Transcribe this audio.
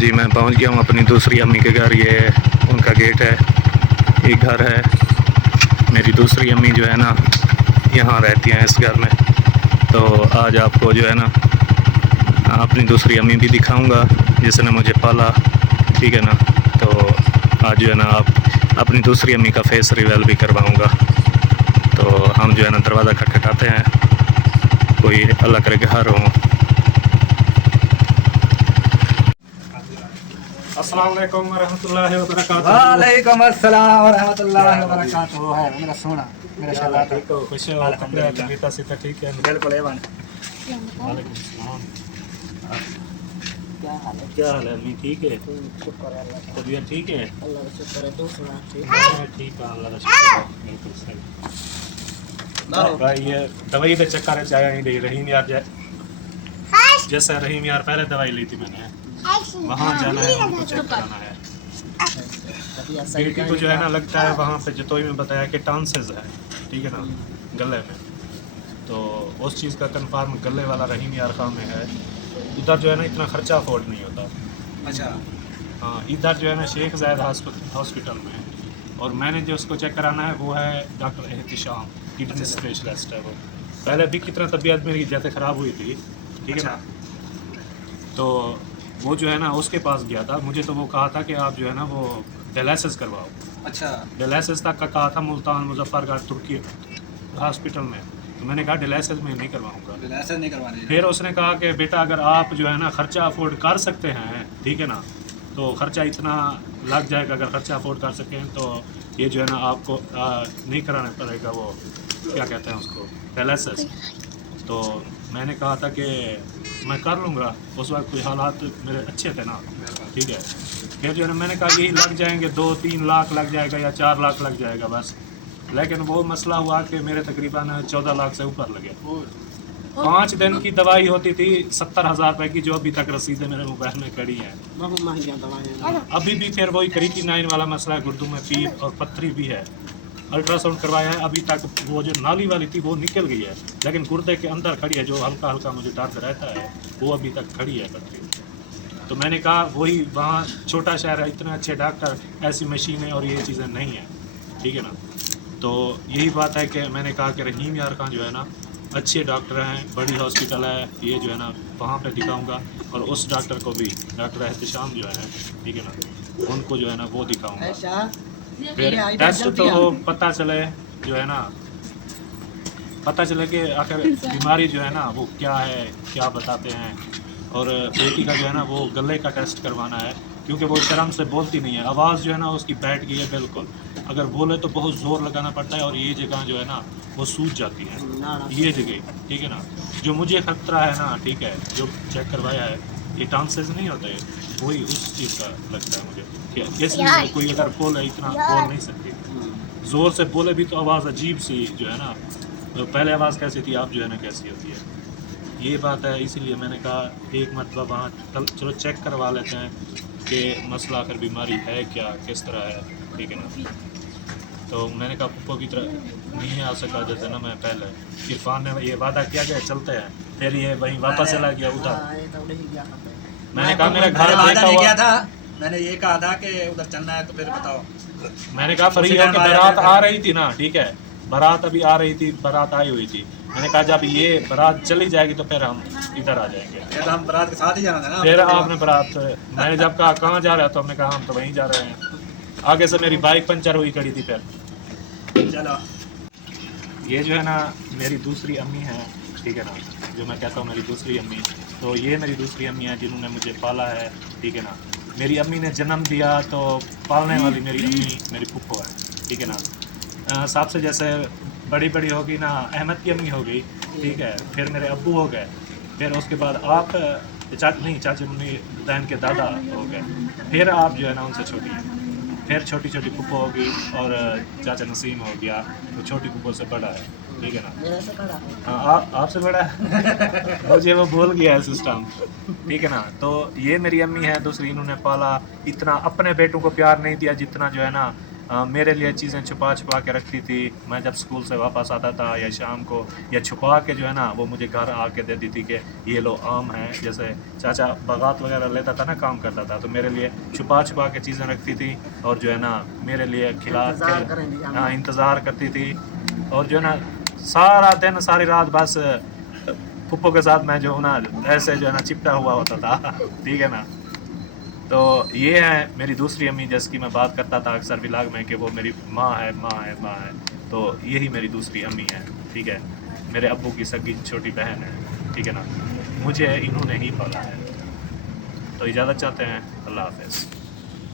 جی میں پہنچ گیا ہوں اپنی دوسری امی کے گھر. یہ ان کا گیٹ ہے, یہ گھر ہے. میری دوسری امی جو ہے نا یہاں رہتی ہیں اس گھر میں. تو آج آپ کو جو ہے نا اپنی دوسری امی بھی دکھاؤں گا جس نے مجھے پالا, ٹھیک ہے نا. تو آج جو ہے نا آپ اپنی دوسری امی کا فیس ریویل بھی کرواؤں گا. تو ہم جو ہے نا دروازہ کھٹکھٹاتے ہیں, کوئی اللہ کرے گھر ہوں. السلام علیکم ورحمۃ اللہ وبرکاتہ. وعلیکم السلام ورحمۃ اللہ وبرکاتہ. ہے میرا سونا میرا شہزادہ. ٹھیک ہو, خوش ہو, طبیعت سے ٹھیک ہے؟ بالکل ایوان. وعلیکم السلام. کیا حال ہے؟ کیا حال ہے امی, ٹھیک ہے؟ شکر ہے اللہ کا. طبیعت ٹھیک ہے؟ اللہ کا شکر ہے. تو سنا ٹھیک میں ٹھیک ہے, اللہ کا شکر ہے, بالکل صحیح. بھائی یہ دوائی پہ چیک کرے چاہے نہیں دے رحیم یار جیسے رحیم یار پہلے دوائی لی تھی میں نے, وہاں جانا ہے ان کو چیک کرانا ہے. بیٹی کو جو ہے نا لگتا ہے وہاں پہ جتوئی میں بتایا کہ ٹانسز ہے, ٹھیک ہے نا, گلے میں. تو اس چیز کا کنفرم گلے والا رحیم یار خان میں ہے. ادھر جو ہے نا اتنا خرچہ افورڈ نہیں ہوتا. اچھا. ہاں ادھر جو ہے نا شیخ زاید ہاسپٹل میں ہے. اور میں نے جو اس کو چیک کرانا ہے وہ ہے ڈاکٹر احتشام, کڈنی اسپیشلسٹ ہے وہ. پہلے بھی کتنا طبیعت میری جیسے خراب ہوئی تھی, ٹھیک ہے نا. تو وہ جو ہے نا اس کے پاس گیا تھا. مجھے تو وہ کہا تھا کہ آپ جو ہے نا وہ ڈیلائسس کرواؤ. اچھا. ڈیلائسس تک کا کہا تھا ملتان مظفر گڑھ ترکی ہاسپٹل میں. تو میں نے کہا ڈیلائسس میں نہیں کرواؤں گا. ڈیلائسس نہیں کروانے. پھر اس نے کہا کہ بیٹا اگر آپ جو ہے نا خرچہ افورڈ کر سکتے ہیں, ٹھیک ہے نا, تو خرچہ اتنا لگ جائے گا. اگر خرچہ افورڈ کر سکیں تو یہ جو ہے نا آپ کو نہیں کرانا پڑے گا, وہ کیا کہتے ہیں اس کو, ڈیلائسس. تو میں نے کہا تھا کہ میں کر لوں گا. اس وقت کوئی حالات میرے اچھے تھے نا, ٹھیک ہے. پھر جو ہے نا میں نے کہا یہی لگ جائیں گے 2-3 لاکھ لگ جائے گا یا 4 لاکھ لگ جائے گا بس. لیکن وہ مسئلہ ہوا کہ میرے تقریباً 14 لاکھ سے اوپر لگے. 5 دن کی دوائی ہوتی تھی 70,000 روپے کی, جو ابھی تک رسیدیں میرے موبائل میں کڑی ہیں. ابھی بھی پھر وہی کریٹینائن والا مسئلہ ہے, گردوں میں پیپ اور پتھری بھی ہے. الٹرا ساؤنڈ کروایا ہے, ابھی تک وہ جو نالی والی تھی وہ نکل گئی ہے, لیکن گردے کے اندر کھڑی ہے. جو ہلکا ہلکا مجھے درد رہتا ہے وہ ابھی تک کھڑی ہے پتھری. تو میں نے کہا وہی وہاں چھوٹا شہر ہے, اتنے اچھے ڈاکٹر, ایسی مشینیں اور یہ چیزیں نہیں ہیں, ٹھیک ہے نا. تو یہی بات ہے کہ میں نے کہا کہ رحیم یار خان جو ہے نا اچھے ڈاکٹر ہیں, بڑی ہاسپٹل ہے, یہ جو ہے نا وہاں پہ دکھاؤں گا. اور اس ڈاکٹر کو بھی, ڈاکٹر احتشام جو ہے, ٹھیک ہے نا, ان کو جو ہے نا وہ دکھاؤں گا. پھر ٹیسٹ تو پتہ چلے جو ہے نا, پتہ چلے کہ آخر بیماری جو ہے نا وہ کیا ہے, کیا بتاتے ہیں. اور بیٹی کا جو ہے نا وہ گلے کا ٹیسٹ کروانا ہے, کیونکہ وہ شرم سے بولتی نہیں ہے. آواز جو ہے نا اس کی بیٹھ گئی ہے بالکل. اگر بولے تو بہت زور لگانا پڑتا ہے, اور یہ جگہ جو ہے نا وہ سوج جاتی ہے, یہ جگہ, ٹھیک ہے نا. جو مجھے خطرہ ہے نا, ٹھیک ہے, جو چیک کروایا ہے, یہ ٹانسز نہیں ہوتا ہے, وہی اس چیز کا لگتا ہے مجھے کہ اس لیے کوئی اگر بولے اتنا بول نہیں سکتی. زور سے بولے بھی تو آواز عجیب سی جو ہے نا, پہلے آواز کیسی تھی اب جو ہے نا کیسی ہوتی ہے, یہ بات ہے. اسی لیے میں نے کہا ایک مرتبہ وہاں چلو چیک کروا لیتے ہیں کہ مسئلہ آخر بیماری ہے کیا, کس طرح ہے, ٹھیک ہے نا. تو میں نے کہا پپو کی طرح نہیں آ سکا جیسے نا میں پہلے. عرفان نے یہ وعدہ کیا کہ چلتے ہیں, پھر یہ وہیں واپس چلا گیا ادھر. میں نے کہا میرا گھر دیکھا ہوا تھا, میں نے یہ کہا تھا کہ ادھر چلنا ہے تو پھر بتاؤ. میں نے کہا فری ہو کہ بارات آ رہی تھی نا, ٹھیک ہے, بارات ابھی آ رہی تھی, بارات آئی ہوئی تھی. میں نے کہا جب یہ بارات چلی جائے گی تو پھر ہم ادھر آ جائیں گے. پھر ہم برات کے ساتھ ہی جانا تھا نا. پھر آپ نے بارات, میں نے جب کہا کہاں جا رہا ہے تو ہم نے کہا ہم تو وہیں جا رہے ہیں. آگے سے میری بائک پنچر ہوئی کھڑی تھی. پھر چلو یہ جو ہے نا میری دوسری امی ہے, ٹھیک ہے نا, جو میں کہتا ہوں میری دوسری امی. تو یہ میری دوسری امی ہے جنہوں نے مجھے پالا ہے, ٹھیک ہے نا. میری امی نے جنم دیا تو پالنے والی میری امی میری پھپھو ہے, ٹھیک ہے نا. سب سے جیسے بڑی بڑی ہوگی نا احمد کی امی ہو گئی, ٹھیک ہے, پھر میرے ابو ہو گئے, پھر اس کے بعد آپ چاچی ممی دہن کے دادا ہو گئے, پھر آپ جو ہے نا ان سے چھوٹی ہیں. پھر چھوٹی چھوٹی پھپھو ہوگی, اور چاچا نسیم ہو گیا, وہ چھوٹی پھپھو سے بڑا ہے, ٹھیک ہے نا. ہاں آپ سے بڑا ہے, مجھے وہ بھول گیا ہے سسٹم, ٹھیک ہے نا. تو یہ میری امی ہے دوسری, انہوں نے پالا. اتنا اپنے بیٹوں کو پیار نہیں دیا جتنا جو ہے نا میرے لیے چیزیں چھپا چھپا کے رکھتی تھی. میں جب اسکول سے واپس آتا تھا یا شام کو یا چھپا کے جو ہے نا وہ مجھے گھر آ کے دیتی تھی کہ یہ لو آم ہے. جیسے چاچا باغات وغیرہ لیتا تھا نا, کام کرتا تھا, تو میرے لیے چھپا چھپا کے چیزیں رکھتی تھی اور جو ہے نا میرے لیے کھلا انتظار کرتی تھی. اور جو ہے نا سارا دن ساری رات بس پھپھو کے ساتھ میں جو ہوں نا ایسے جو ہے نا چپٹا ہوا ہوتا تھا. ٹھیک ہے نا. تو یہ ہے میری دوسری امی جس کی میں بات کرتا تھا اکثر ولاگ میں کہ وہ میری ماں ہے ماں ہے ماں ہے. تو یہی میری دوسری امی ہے. ٹھیک ہے, میرے ابو کی سگی چھوٹی بہن ہے. ٹھیک ہے نا. مجھے انہوں نے ہی پالا ہے. تو اجازت چاہتے ہیں. اللہ حافظ.